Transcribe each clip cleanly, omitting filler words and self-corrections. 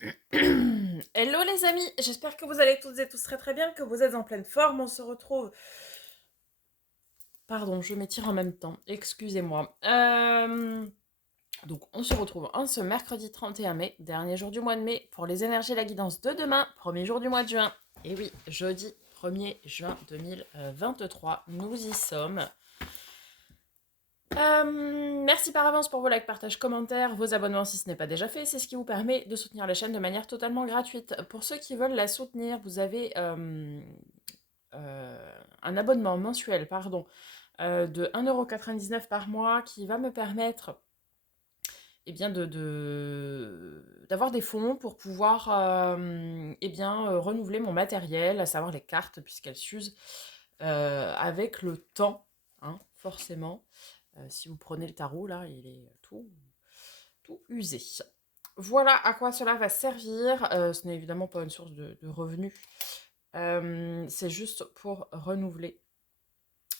Hello les amis, j'espère que vous allez toutes et tous très très bien, que vous êtes en pleine forme. On se retrouve. Pardon, je m'étire en même temps, excusez-moi. Donc on se retrouve en ce mercredi 31 mai, dernier jour du mois de mai, pour les énergies et la guidance de demain, premier jour du mois de juin. Et oui, jeudi 1er juin 2023, nous y sommes. Merci par avance pour vos likes, partages, commentaires, vos abonnements si ce n'est pas déjà fait. C'est ce qui vous permet de soutenir la chaîne de manière totalement gratuite. Pour ceux qui veulent la soutenir, vous avez un abonnement mensuel de 1,99 € par mois qui va me permettre d'avoir des fonds pour pouvoir renouveler mon matériel, à savoir les cartes, puisqu'elles s'usent avec le temps, hein, forcément. Si vous prenez le tarot, là, il est tout usé. Voilà à quoi cela va servir. Ce n'est évidemment pas une source de revenus. C'est juste pour renouveler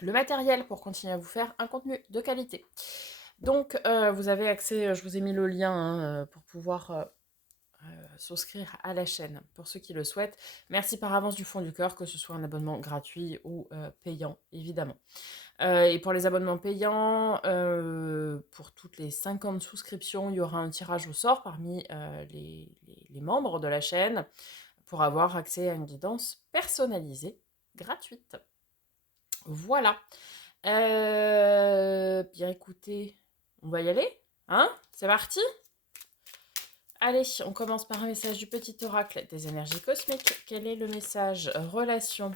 le matériel pour continuer à vous faire un contenu de qualité. Donc, vous avez accès, je vous ai mis le lien hein, pour pouvoir souscrire à la chaîne pour ceux qui le souhaitent. Merci par avance du fond du cœur, que ce soit un abonnement gratuit ou payant, évidemment. Et pour les abonnements payants, pour toutes les 50 souscriptions, il y aura un tirage au sort parmi les membres de la chaîne pour avoir accès à une guidance personnalisée, gratuite. Voilà. Bien écoutez, on va y aller, hein? C'est parti? Allez, on commence par un message du petit oracle des énergies cosmiques. Quel est le message? Relation.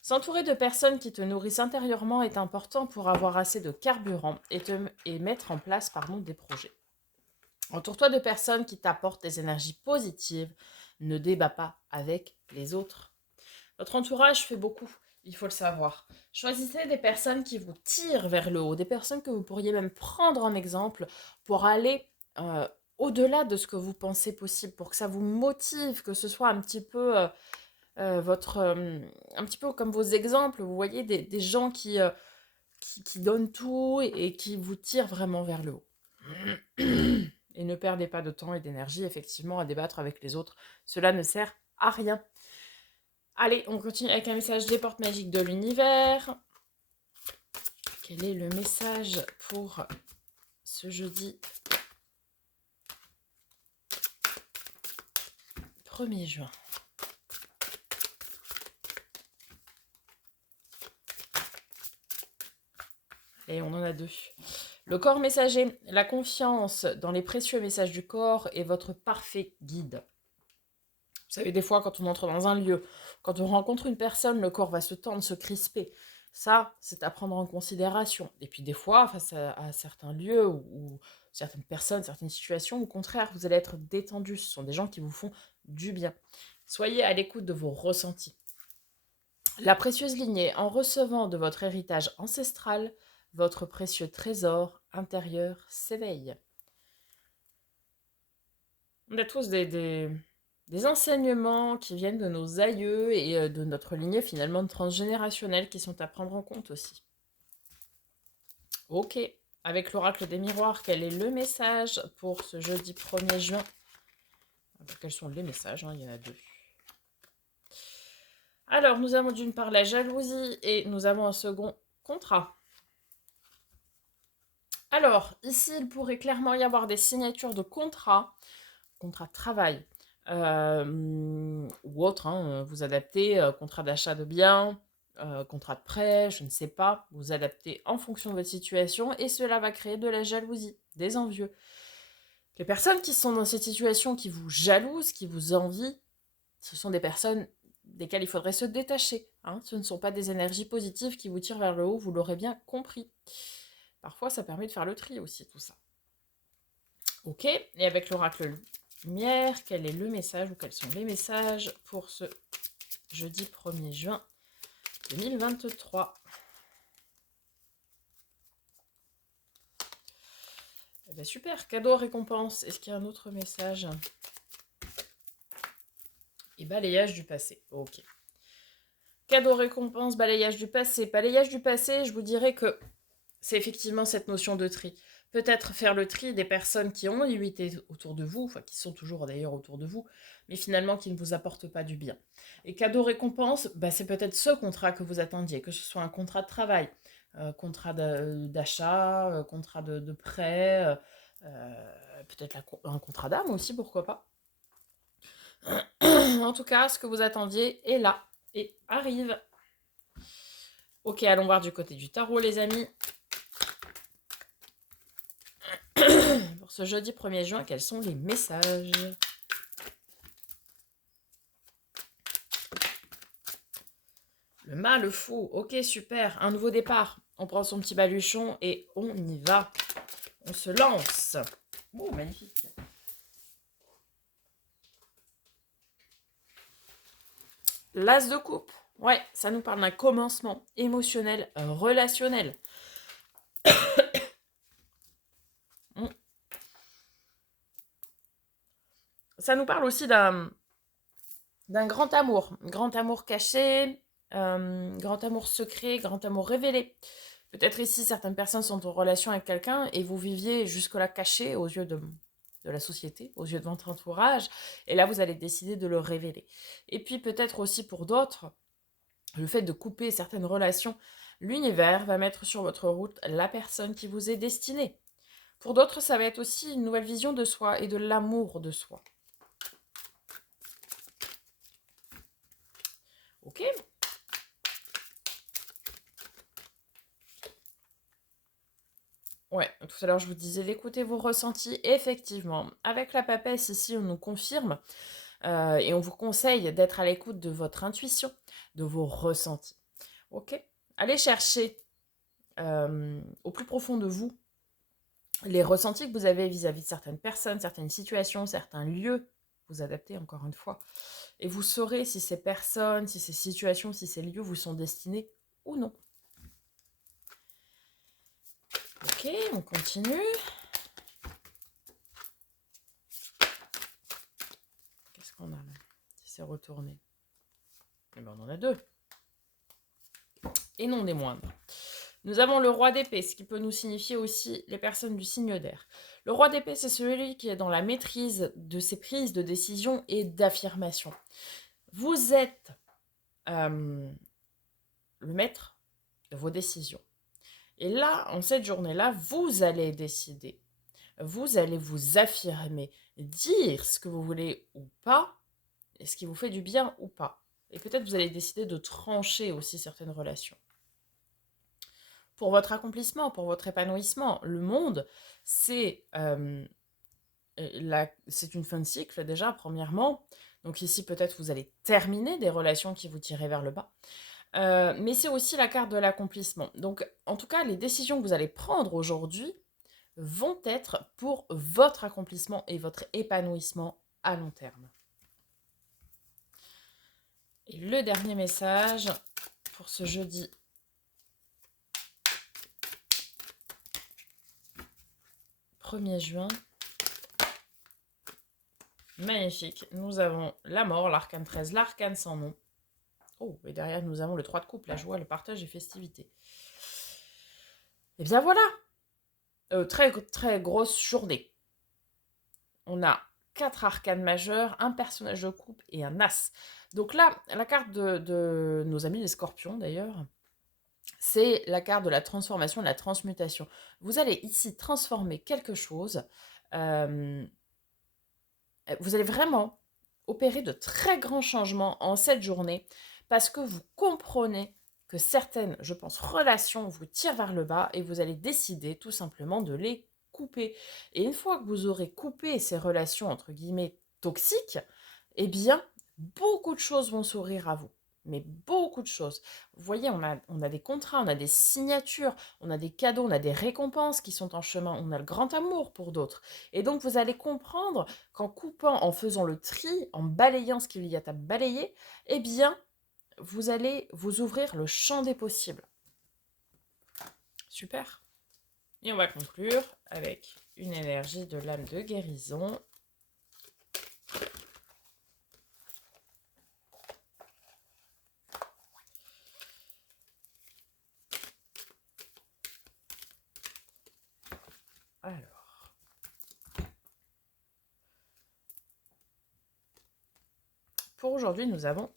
S'entourer de personnes qui te nourrissent intérieurement est important pour avoir assez de carburant et mettre en place des projets. Entoure-toi de personnes qui t'apportent des énergies positives. Ne débat pas avec les autres. Votre entourage fait beaucoup, il faut le savoir. Choisissez des personnes qui vous tirent vers le haut, des personnes que vous pourriez même prendre en exemple pour aller au-delà de ce que vous pensez possible, pour que ça vous motive, que ce soit un petit peu un petit peu comme vos exemples, vous voyez, des gens qui donnent tout et qui vous tirent vraiment vers le haut. Et ne perdez pas de temps et d'énergie, effectivement, à débattre avec les autres. Cela ne sert à rien. Allez, on continue avec un message des portes magiques de l'univers. Quel est le message pour ce jeudi 1er juin? Et on en a deux. Le corps messager, la confiance dans les précieux messages du corps est votre parfait guide. Vous savez, des fois, quand on entre dans un lieu, quand on rencontre une personne, le corps va se tendre, se crisper. Ça, c'est à prendre en considération. Et puis des fois, face à certains lieux ou certaines personnes, certaines situations, au contraire, vous allez être détendu. Ce sont des gens qui vous font du bien. Soyez à l'écoute de vos ressentis. La précieuse lignée, en recevant de votre héritage ancestral, votre précieux trésor intérieur s'éveille. On a tous des enseignements qui viennent de nos aïeux et de notre lignée finalement transgénérationnelle qui sont à prendre en compte aussi. Ok, avec l'oracle des miroirs, quel est le message pour ce jeudi 1er juin? Quels sont les messages, hein? Il y en a deux. Alors, nous avons d'une part la jalousie et nous avons un second contrat. Alors, ici, il pourrait clairement y avoir des signatures de contrat de travail ou autre, hein, vous adaptez, contrat d'achat de biens, contrat de prêt, je ne sais pas, vous adaptez en fonction de votre situation et cela va créer de la jalousie, des envieux. Les personnes qui sont dans cette situation, qui vous jalousent, qui vous envient, ce sont des personnes desquelles il faudrait se détacher. Hein. Ce ne sont pas des énergies positives qui vous tirent vers le haut, vous l'aurez bien compris. Parfois, ça permet de faire le tri aussi, tout ça. Ok, et avec l'oracle lumière, quel est le message ou quels sont les messages pour ce jeudi 1er juin 2023? Eh ben super, cadeau récompense. Est-ce qu'il y a un autre message? Et balayage du passé. Ok. Cadeau récompense, balayage du passé. Balayage du passé, je vous dirais que c'est effectivement cette notion de tri. peut-être faire le tri des personnes qui ont été autour de vous, enfin qui sont toujours d'ailleurs autour de vous, mais finalement qui ne vous apportent pas du bien. Et cadeau récompense, bah, c'est peut-être ce contrat que vous attendiez, que ce soit un contrat de travail, contrat d'achat, contrat de prêt, peut-être un contrat d'âme aussi, pourquoi pas. En tout cas, ce que vous attendiez est là et arrive. Ok, allons voir du côté du tarot, les amis. Pour ce jeudi 1er juin, quels sont les messages? Le mât, le fou. Ok, super. Un nouveau départ. On prend son petit baluchon et on y va. On se lance. Oh, magnifique. L'as de coupe. Ouais, ça nous parle d'un commencement émotionnel, relationnel. Ça nous parle aussi d'un grand amour caché, grand amour secret, grand amour révélé. Peut-être ici, certaines personnes sont en relation avec quelqu'un et vous viviez jusque-là caché aux yeux de la société, aux yeux de votre entourage, et là, vous allez décider de le révéler. Et puis, peut-être aussi pour d'autres, le fait de couper certaines relations, l'univers va mettre sur votre route la personne qui vous est destinée. Pour d'autres, ça va être aussi une nouvelle vision de soi et de l'amour de soi. Ok. Ouais, tout à l'heure je vous disais d'écouter vos ressentis. Effectivement, avec la papesse ici, on nous confirme et on vous conseille d'être à l'écoute de votre intuition, de vos ressentis. Ok. Allez chercher au plus profond de vous les ressentis que vous avez vis-à-vis de certaines personnes, certaines situations, certains lieux. Vous adaptez encore une fois. Et vous saurez si ces personnes, si ces situations, si ces lieux vous sont destinés ou non. Ok, on continue. Qu'est-ce qu'on a là? Si c'est retourné. Eh ben, on en a deux. Et non des moindres. Nous avons le roi d'épée, ce qui peut nous signifier aussi les personnes du signe d'air. Le roi d'épée, c'est celui qui est dans la maîtrise de ses prises de décision et d'affirmation. Vous êtes le maître de vos décisions. Et là, en cette journée-là, vous allez décider. Vous allez vous affirmer, dire ce que vous voulez ou pas, et ce qui vous fait du bien ou pas. Et peut-être vous allez décider de trancher aussi certaines relations. Pour votre accomplissement, pour votre épanouissement, le monde, c'est une fin de cycle déjà, premièrement. Donc ici, peut-être vous allez terminer des relations qui vous tiraient vers le bas. Mais c'est aussi la carte de l'accomplissement. Donc, en tout cas, les décisions que vous allez prendre aujourd'hui vont être pour votre accomplissement et votre épanouissement à long terme. Et le dernier message pour ce jeudi 1er juin. Magnifique. Nous avons la mort, l'arcane 13, l'arcane sans nom. Oh, et derrière, nous avons le 3 de coupe, la joie, le partage et festivité. Et bien voilà. Très, très grosse journée. On a 4 arcanes majeurs, un personnage de coupe et un as. Donc là, la carte de nos amis les scorpions d'ailleurs, c'est la carte de la transformation, de la transmutation. Vous allez ici transformer quelque chose. Vous allez vraiment opérer de très grands changements en cette journée parce que vous comprenez que certaines, je pense, relations vous tirent vers le bas et vous allez décider tout simplement de les couper. Et une fois que vous aurez coupé ces relations, entre guillemets, toxiques, eh bien, beaucoup de choses vont s'ouvrir à vous. Mais beaucoup de choses. Vous voyez, on a des contrats, on a des signatures, on a des cadeaux, on a des récompenses qui sont en chemin, on a le grand amour pour d'autres. Et donc, vous allez comprendre qu'en coupant, en faisant le tri, en balayant ce qu'il y a à balayer, eh bien, vous allez vous ouvrir le champ des possibles. Super. Et on va conclure avec une énergie de l'âme de guérison. Alors, pour aujourd'hui, nous avons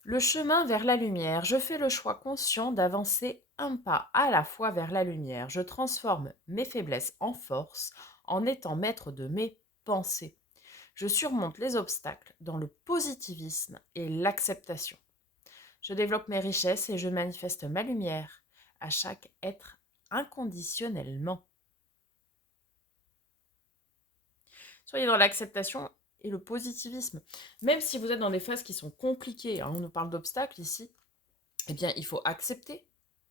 le chemin vers la lumière. Je fais le choix conscient d'avancer un pas à la fois vers la lumière. Je transforme mes faiblesses en force en étant maître de mes pensées. Je surmonte les obstacles dans le positivisme et l'acceptation. Je développe mes richesses et je manifeste ma lumière à chaque être inconditionnellement. Soyez dans l'acceptation et le positivisme. Même si vous êtes dans des phases qui sont compliquées, on nous parle d'obstacles ici, eh bien, il faut accepter,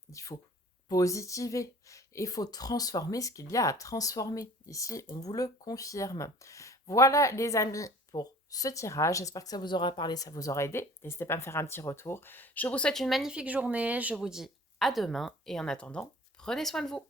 il faut positiver, et il faut transformer ce qu'il y a à transformer. Ici, on vous le confirme. Voilà, les amis, pour ce tirage. J'espère que ça vous aura parlé, ça vous aura aidé. N'hésitez pas à me faire un petit retour. Je vous souhaite une magnifique journée. Je vous dis à demain. Et en attendant, prenez soin de vous.